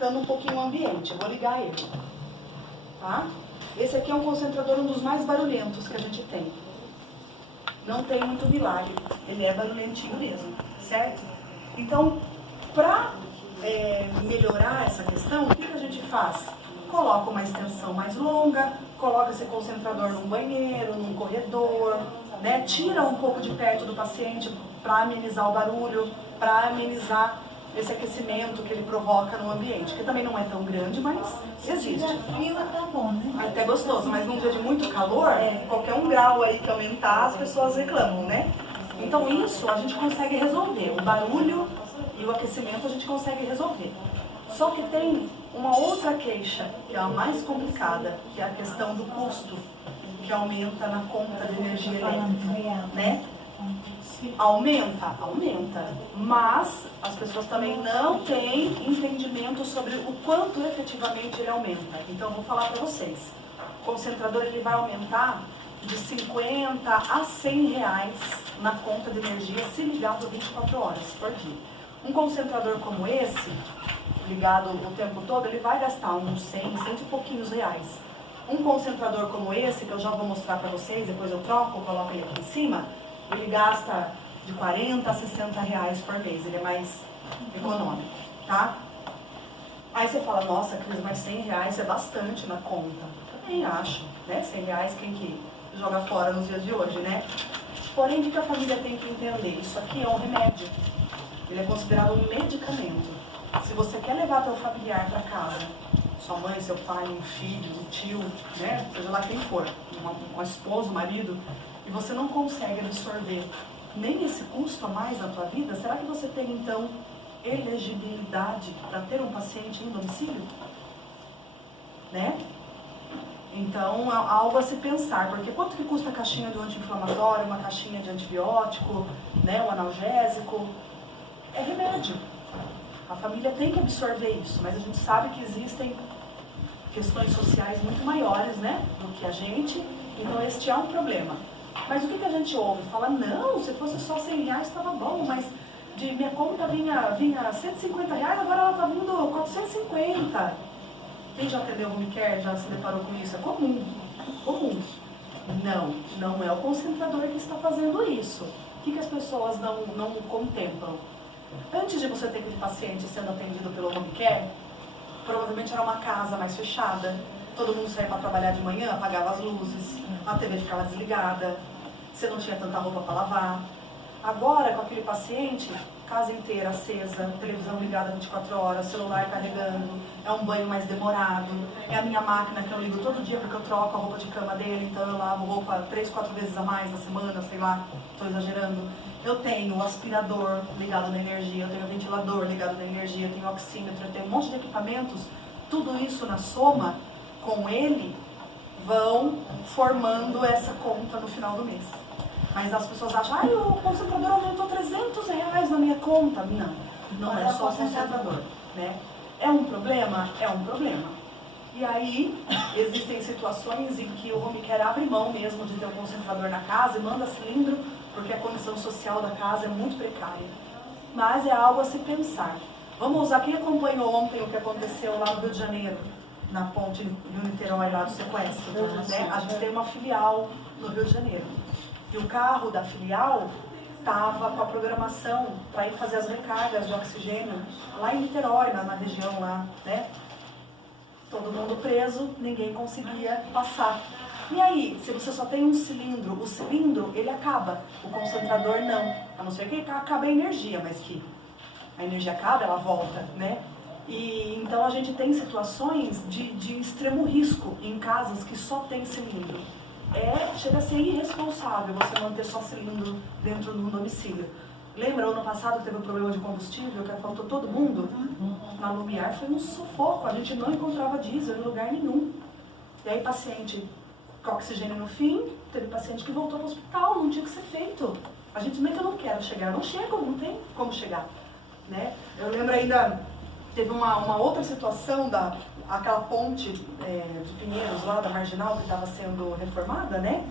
esquentando um pouquinho o ambiente. Eu vou ligar ele. Tá? Esse aqui é um concentrador, um dos mais barulhentos que a gente tem. Não tem muito milagre. Ele é barulhentinho mesmo, certo? Então, para melhorar essa questão, o que a gente faz? Coloca uma extensão mais longa, coloca esse concentrador num banheiro, num corredor, né? Tira um pouco de perto do paciente para amenizar o barulho, para amenizar esse aquecimento que ele provoca no ambiente, que também não é tão grande, mas existe. Frio tá bom, né? Até gostoso, mas num dia de muito calor, qualquer 1 grau aí que aumentar, as pessoas reclamam, né? Então isso a gente consegue resolver. O barulho e o aquecimento a gente consegue resolver. Só que tem uma outra queixa, que é a mais complicada, que é a questão do custo, que aumenta na conta de energia elétrica, né? Aumenta, mas as pessoas também não têm entendimento sobre o quanto efetivamente ele aumenta. Então eu vou falar para vocês. O concentrador ele vai aumentar de 50 a 100 reais na conta de energia se ligado 24 horas por dia. Um concentrador como esse, ligado o tempo todo, ele vai gastar uns 100 e pouquinhos reais. Um concentrador como esse, que eu já vou mostrar para vocês, depois eu troco, coloco ele aqui em cima, ele gasta de 40 a 60 reais por mês, ele é mais econômico, tá? Aí você fala, nossa, Cris, mas 100 reais é bastante na conta. Também acho, né? 100 reais quem que joga fora nos dias de hoje, né? Porém, o que a família tem que entender? Isso aqui é um remédio. Ele é considerado um medicamento. Se você quer levar teu familiar para casa, sua mãe, seu pai, um filho, um tio, né? Seja lá quem for, uma esposa, um marido, e você não consegue absorver nem esse custo a mais na tua vida, será que você tem então elegibilidade para ter um paciente em domicílio? Né? Então, algo a se pensar, porque quanto que custa a caixinha do anti-inflamatório, uma caixinha de antibiótico, né, um analgésico? É remédio. A família tem que absorver isso, mas a gente sabe que existem questões sociais muito maiores, né, do que a gente, então este é um problema. Mas o que a gente ouve? Fala, não, se fosse só 100 reais estava bom, mas de minha conta vinha 150 reais, agora ela está vindo 450. Quem já atendeu o home care, já se deparou com isso? É comum. Não é o concentrador que está fazendo isso. O que as pessoas não contemplam? Antes de você ter aquele paciente sendo atendido pelo home care, provavelmente era uma casa mais fechada, todo mundo saía para trabalhar de manhã, apagava as luzes, a TV ficava desligada, você não tinha tanta roupa para lavar. Agora, com aquele paciente, casa inteira acesa, televisão ligada 24 horas, celular carregando, é um banho mais demorado, é a minha máquina que eu ligo todo dia porque eu troco a roupa de cama dele, então eu lavo roupa 3, 4 vezes a mais na semana, sei lá, estou exagerando. Eu tenho o aspirador ligado na energia, eu tenho o ventilador ligado na energia, eu tenho o oxímetro, eu tenho um monte de equipamentos. Tudo isso na soma, com ele, vão formando essa conta no final do mês. Mas as pessoas acham, o concentrador aumentou 300 reais na minha conta. Não é só o concentrador, né? É um problema? É um problema. E aí, existem situações em que o home care abre mão mesmo de ter um concentrador na casa e manda cilindro, porque a condição social da casa é muito precária. Mas é algo a se pensar. Vamos usar, quem acompanhou ontem o que aconteceu lá no Rio de Janeiro, na ponte do Niterói, lá do sequestro, né? A gente tem uma filial no Rio de Janeiro. E o carro da filial estava com a programação para ir fazer as recargas de oxigênio lá em Niterói, na região lá, né? Todo mundo preso, ninguém conseguia passar. E aí, se você só tem um cilindro, o cilindro, ele acaba, o concentrador não. A não ser que acabe a energia, mas que a energia acaba, ela volta, né? E então a gente tem situações de extremo risco em casas que só tem cilindro. Chega a ser irresponsável você manter só cilindro dentro do domicílio. Lembra, ano passado teve um problema de combustível, que faltou todo mundo? Na Lumiar foi um sufoco, a gente não encontrava diesel em lugar nenhum. E aí paciente com oxigênio no fim, teve paciente que voltou para o hospital, não tinha que ser feito. A gente nem que eu não quero chegar, não chega, não tem como chegar. Né? Eu lembro ainda, teve uma outra situação, aquela ponte de Pinheiros, lá da Marginal, que estava sendo reformada, né?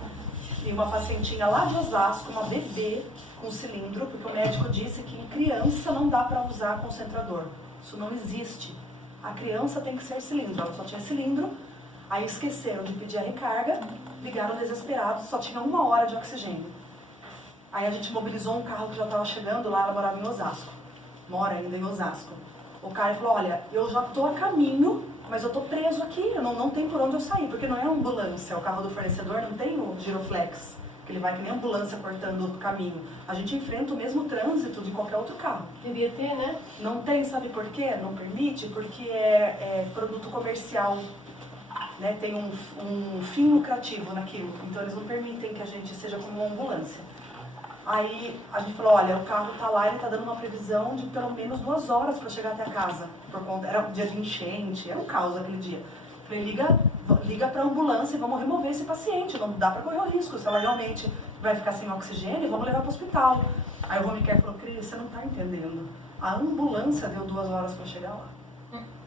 E uma pacientinha lá de Osasco, uma bebê com cilindro, porque o médico disse que em criança não dá para usar concentrador. Isso não existe. A criança tem que ser cilindro, ela só tinha cilindro, aí esqueceram de pedir a recarga, ligaram desesperados, só tinha 1 hora de oxigênio. Aí a gente mobilizou um carro que já estava chegando lá, ela morava em Osasco, mora ainda em Osasco. O cara falou, olha, eu já estou a caminho, mas eu estou preso aqui, eu não tem por onde eu sair, porque não é ambulância, o carro do fornecedor não tem o giroflex, que ele vai que nem ambulância cortando o caminho. A gente enfrenta o mesmo trânsito de qualquer outro carro. Devia ter, né? Não tem, sabe por quê? Não permite, porque é produto comercial, né? Tem um fim lucrativo naquilo, então eles não permitem que a gente seja como uma ambulância. Aí a gente falou, olha, o carro tá lá, ele tá dando uma previsão de pelo menos 2 horas para chegar até a casa. Era um dia de enchente, era um caos aquele dia. Falei, liga para a ambulância e vamos remover esse paciente, não dá para correr o risco. Se ela realmente vai ficar sem oxigênio, vamos levar para o hospital. Aí o home care falou, Cris, você não tá entendendo. A ambulância deu 2 horas para chegar lá.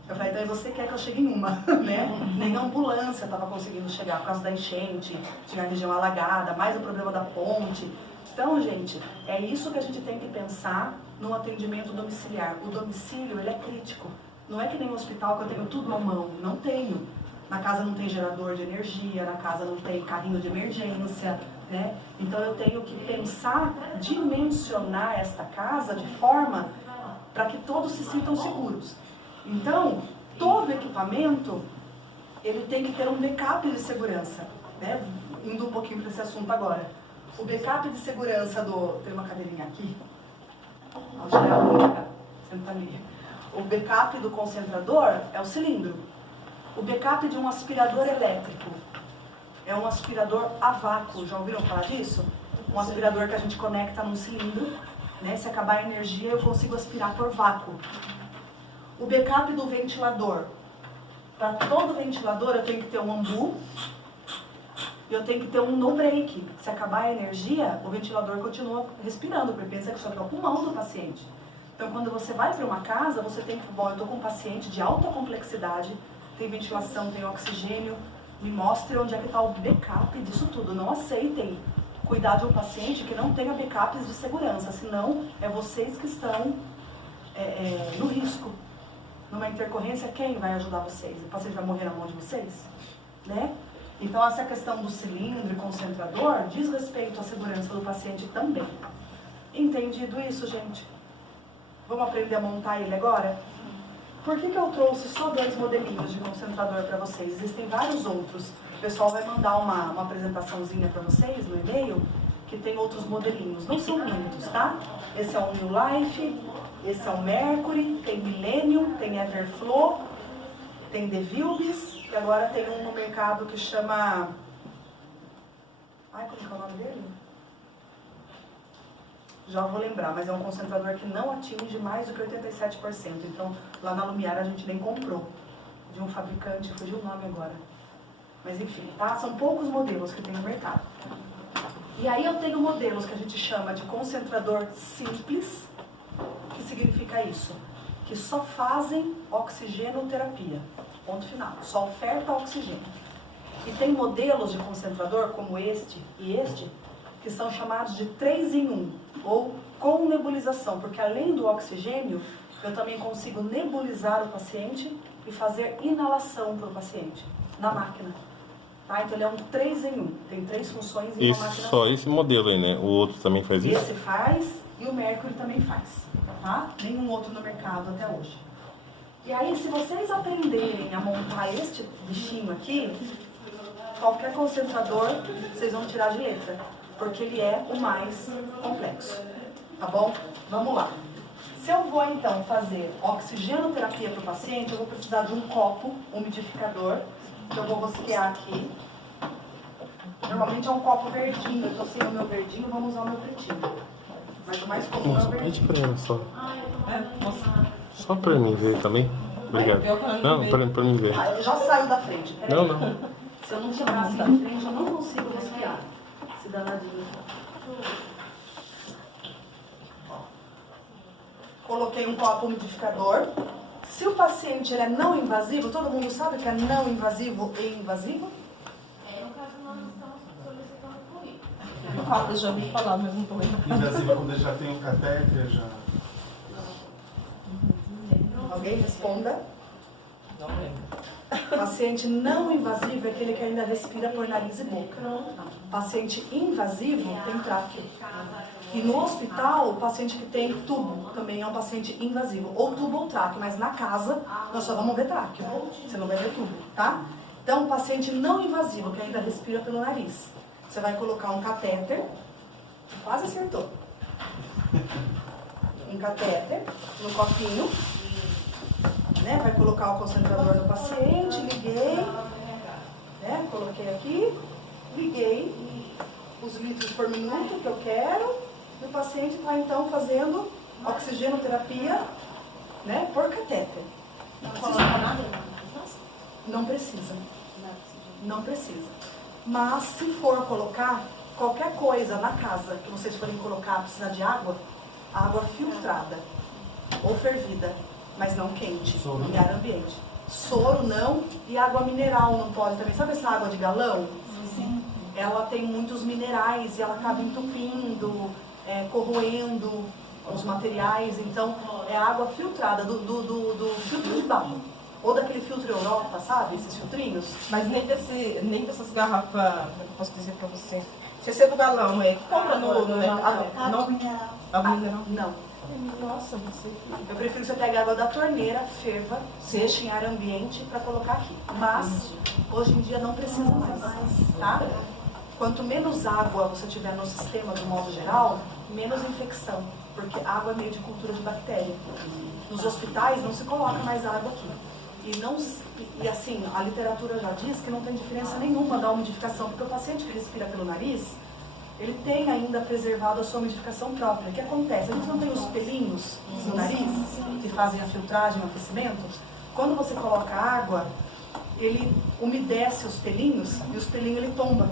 Eu falei, então você quer que eu chegue em uma, né? Nem a ambulância estava conseguindo chegar por causa da enchente, tinha a região alagada, mais o problema da ponte. Então, gente, é isso que a gente tem que pensar no atendimento domiciliar. O domicílio, ele é crítico. Não é que nem no hospital que eu tenho tudo à mão. Não tenho. Na casa não tem gerador de energia, na casa não tem carrinho de emergência, né? Então eu tenho que pensar, dimensionar esta casa de forma para que todos se sintam seguros. Então, todo equipamento, ele tem que ter um backup de segurança, né? Indo um pouquinho para esse assunto agora. O backup de segurança tem uma cadeirinha aqui. Senta ali. O backup do concentrador é o cilindro. O backup de um aspirador elétrico é um aspirador a vácuo. Já ouviram falar disso? Um aspirador que a gente conecta num cilindro, né? Se acabar a energia, eu consigo aspirar por vácuo. O backup do ventilador. Para todo ventilador eu tenho que ter um ambu e eu tenho que ter um no break. Se acabar a energia, o ventilador continua respirando, porque pensa que isso é o pulmão do paciente. Então, quando você vai para uma casa, você tem que, bom, eu estou com um paciente de alta complexidade, tem ventilação, tem oxigênio, me mostre onde é que está o backup disso tudo. Não aceitem cuidar de um paciente que não tenha backups de segurança, senão é vocês que estão no risco. Numa intercorrência, quem vai ajudar vocês? O paciente vai morrer na mão de vocês? Né? Então, essa questão do cilindro e concentrador diz respeito à segurança do paciente também. Entendido isso, gente? Vamos aprender a montar ele agora? Por que eu trouxe só 2 modelinhos de concentrador para vocês? Existem vários outros. O pessoal vai mandar uma apresentaçãozinha para vocês no e-mail, que tem outros modelinhos. Não são muitos, tá? Esse é o New Life, esse é o Mercury, tem Millennium, tem Everflow, tem Devilbis, e agora tem um no mercado que chama... Ai, como que é o nome dele? Já vou lembrar, mas é um concentrador que não atinge mais do que 87%. Então, lá na Lumiar a gente nem comprou. De um fabricante, fugiu o nome agora. Mas enfim, tá? São poucos modelos que tem no mercado. E aí eu tenho modelos que a gente chama de concentrador simples. O que significa isso? Que só fazem oxigenoterapia. Ponto final. Só oferta oxigênio. E tem modelos de concentrador, como este e este, que são chamados de 3 em 1, ou com nebulização, porque além do oxigênio, eu também consigo nebulizar o paciente e fazer inalação para o paciente, na máquina. Tá? Então ele é um 3 em 1, tem 3 funções em uma máquina. Só esse modelo aí, né? O outro também faz isso? Esse faz e o Mercury também faz, tá? Nenhum outro no mercado até hoje. E aí, se vocês aprenderem a montar este bichinho aqui, qualquer concentrador vocês vão tirar de letra, porque ele é o mais complexo, tá bom? Vamos lá. Se eu vou, então, fazer oxigenoterapia para o paciente, eu vou precisar de um copo umidificador, que eu vou rosquear aqui. Normalmente é um copo verdinho, eu estou sem o meu verdinho, vamos usar o meu pretinho. Mas o mais comum é o verdinho. Pede pra ela só. Só pra mim ver também. Obrigado. Não, pra mim ver. Eu já saio da frente, peraí. Não. Se eu não chegar assim de frente, eu não consigo rosquear. Esse danadinho. Coloquei um copo umidificador. Se o paciente ele é não invasivo, todo mundo sabe que é não invasivo e invasivo? No caso, nós estamos solicitando por isso. Eu falo, já ouvi falar, mas não tô lembrando. Invasiva quando já tem um catéter, já... Alguém responda. Paciente não invasivo é aquele que ainda respira por nariz e boca. Paciente invasivo tem tráqueo. E no hospital, o paciente que tem tubo também é um paciente invasivo. Ou tubo ou tráqueo, mas na casa nós só vamos ver tráqueo. Você não vai ver tubo, tá? Então, paciente não invasivo, que ainda respira pelo nariz. Você vai colocar um catéter, quase acertou. Um catéter no copinho, né? Vai colocar o concentrador do paciente, liguei, né? Coloquei aqui, liguei os litros por minuto que eu quero. E o paciente está então fazendo oxigenoterapia, né, por catéter. Não precisa. Não precisa. Mas se for colocar qualquer coisa na casa que vocês forem colocar, precisar de água, água filtrada ou fervida, mas não quente, em ar ambiente. Soro não, e água mineral não pode também. Sabe essa água de galão? Sim. Ela tem muitos minerais e ela acaba entupindo, corroendo os materiais. Então, é água filtrada, do filtro de barro. Ou daquele filtro Europa, sabe? Esses filtrinhos. Mas nem dessas garrafas, como eu posso dizer pra você? Se você é do galão, que compra no mercado. Água mineral. Água mineral? Não. Nossa, você. Eu prefiro que você pegue água da torneira, ferva, deixe em ar ambiente para colocar aqui. Mas, hoje em dia não precisa mais, tá? Quanto menos água você tiver no sistema, do modo geral, menos infecção. Porque água é meio de cultura de bactéria. Nos hospitais não se coloca mais água aqui. E assim, a literatura já diz que não tem diferença nenhuma da umidificação, porque o paciente que respira pelo nariz, ele tem ainda preservado a sua umidificação própria. O que acontece? A gente não tem os pelinhos no nariz que fazem a filtragem, o aquecimento? Quando você coloca água, ele umedece os pelinhos e os pelinhos ele tomba.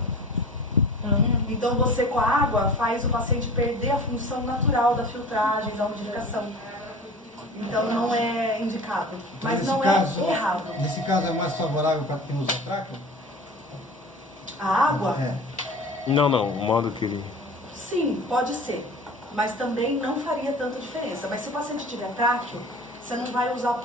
Então você com a água faz o paciente perder a função natural da filtragem, da umidificação. Então não é indicado, mas não é errado. Nesse caso é mais favorável para quem usa tráqueo? A água? Não, o modo que ele... Sim, pode ser, mas também não faria tanta diferença. Mas se o paciente tiver tráqueo, você não vai usar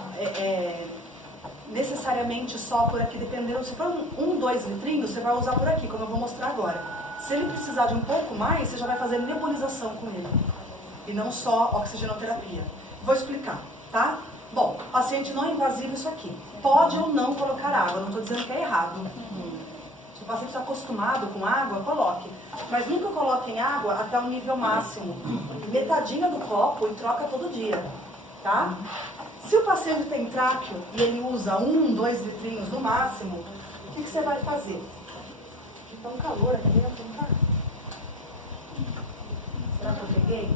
necessariamente só por aqui, dependendo. Se for 2 litrinhos, você vai usar por aqui, como eu vou mostrar agora. Se ele precisar de um pouco mais, você já vai fazer nebulização com ele, e não só oxigenoterapia. Vou explicar, tá? Bom, paciente não invasivo, isso aqui. Pode ou não colocar água, não estou dizendo que é errado. Se o paciente está acostumado com água, coloque. Mas nunca coloquem água até o nível máximo. Metadinha do copo e troca todo dia, tá? Se o paciente tem tráqueo e ele usa 2 litrinhos no máximo, o que você vai fazer? Está um calor aqui dentro, não tá? Será que eu peguei?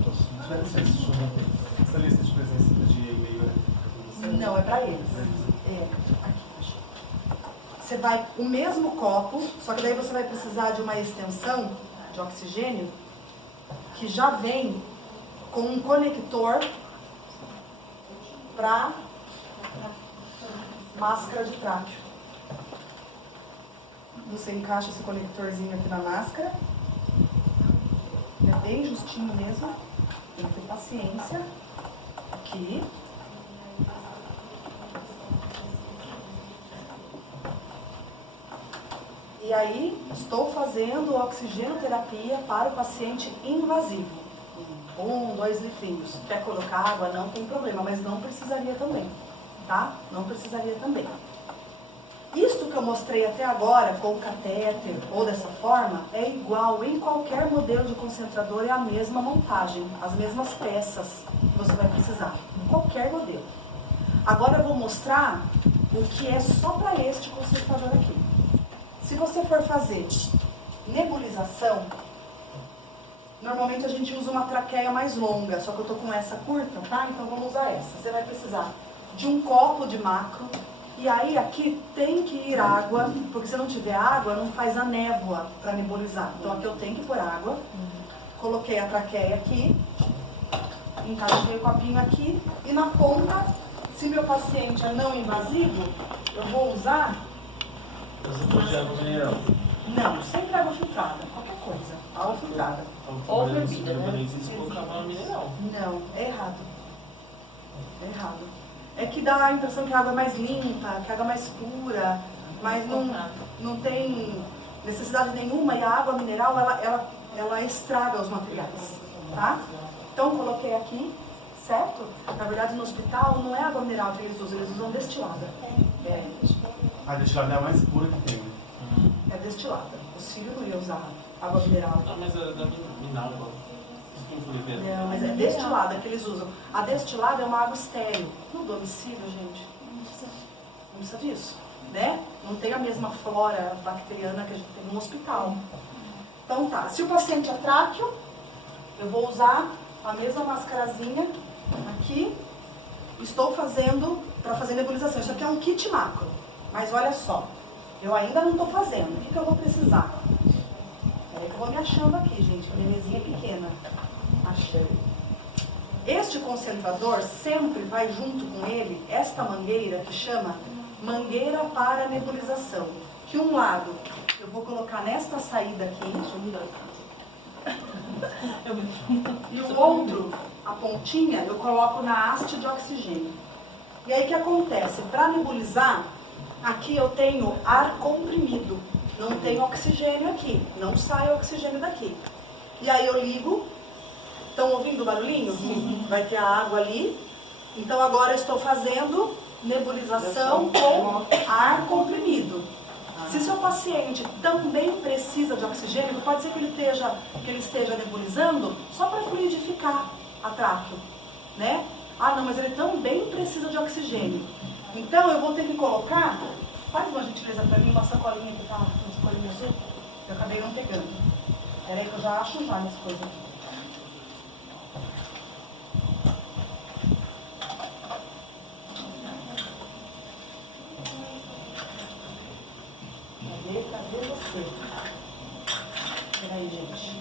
Essa lista de presença de e-mail Não, é para eles. Aqui, achei. Você vai, o mesmo copo, só que daí você vai precisar de uma extensão de oxigênio que já vem com um conector para máscara de tráqueo. Você encaixa esse conectorzinho aqui na máscara. É bem justinho mesmo. Tem que ter paciência. Aqui. E aí, estou fazendo oxigenoterapia para o paciente invasivo. 2 litrinhos. Quer colocar água? Não tem problema, mas não precisaria também, tá? Não precisaria também. Isto que eu mostrei até agora, com o catéter ou dessa forma, é igual em qualquer modelo de concentrador, é a mesma montagem, as mesmas peças que você vai precisar, em qualquer modelo. Agora eu vou mostrar o que é só para este concentrador aqui. Se você for fazer nebulização, normalmente a gente usa uma traqueia mais longa, só que eu tô com essa curta, tá? Então vamos usar essa. Você vai precisar de um copo de macro, e aí aqui tem que ir água, porque se não tiver água, não faz a névoa para nebulizar. Então aqui eu tenho que pôr água. Coloquei a traqueia aqui, encaixei o copinho aqui, e na ponta, se meu paciente é não invasivo, eu vou usar... Você pode água mineral. Não, sempre água filtrada, qualquer coisa, água filtrada. Ou fervida, né? Se colocar água mineral. Não, é errado. É errado. É que dá a impressão que a água é mais limpa, que a água é mais pura. mas não tem necessidade nenhuma e a água mineral, ela estraga os materiais, tá? Então, coloquei aqui, certo? Na verdade, no hospital, não é água mineral que eles usam destilada. A destilada é a mais pura que tem, né? É destilada. Os filhos não iam usar água mineral. Ah, mas é da mineral, Não, mas é destilada que eles usam. A destilada é uma água estéril. No domicílio, gente, não precisa disso, né? Não tem a mesma flora bacteriana que a gente tem no hospital. Então tá, se o paciente é tráqueo, eu vou usar a mesma mascarazinha aqui. Estou fazendo, para fazer nebulização. Isso aqui é um kit macro, mas olha só, eu ainda não estou fazendo. O que eu vou precisar? Peraí que eu vou me achando aqui, gente, a minha mesinha é pequena. Achei. Este conservador sempre vai junto com ele esta mangueira que chama mangueira para nebulização. Que um lado eu vou colocar nesta saída aqui e o outro, a pontinha, eu coloco na haste de oxigênio. E aí o que acontece? Para nebulizar, aqui eu tenho ar comprimido, não tem oxigênio aqui, não sai oxigênio daqui. E aí eu ligo. Estão ouvindo o barulhinho? Sim. Vai ter a água ali. Então agora eu estou fazendo nebulização com ar comprimido. Se seu paciente também precisa de oxigênio, pode ser que ele esteja nebulizando só para fluidificar a tráqueo, né? Ah, não, mas ele também precisa de oxigênio. Então eu vou ter que colocar, faz uma gentileza para mim, uma sacolinha que tá, uma sacolinha azul, eu acabei não pegando. Peraí que eu já acho já as coisas aqui. Cadê você? Peraí, gente.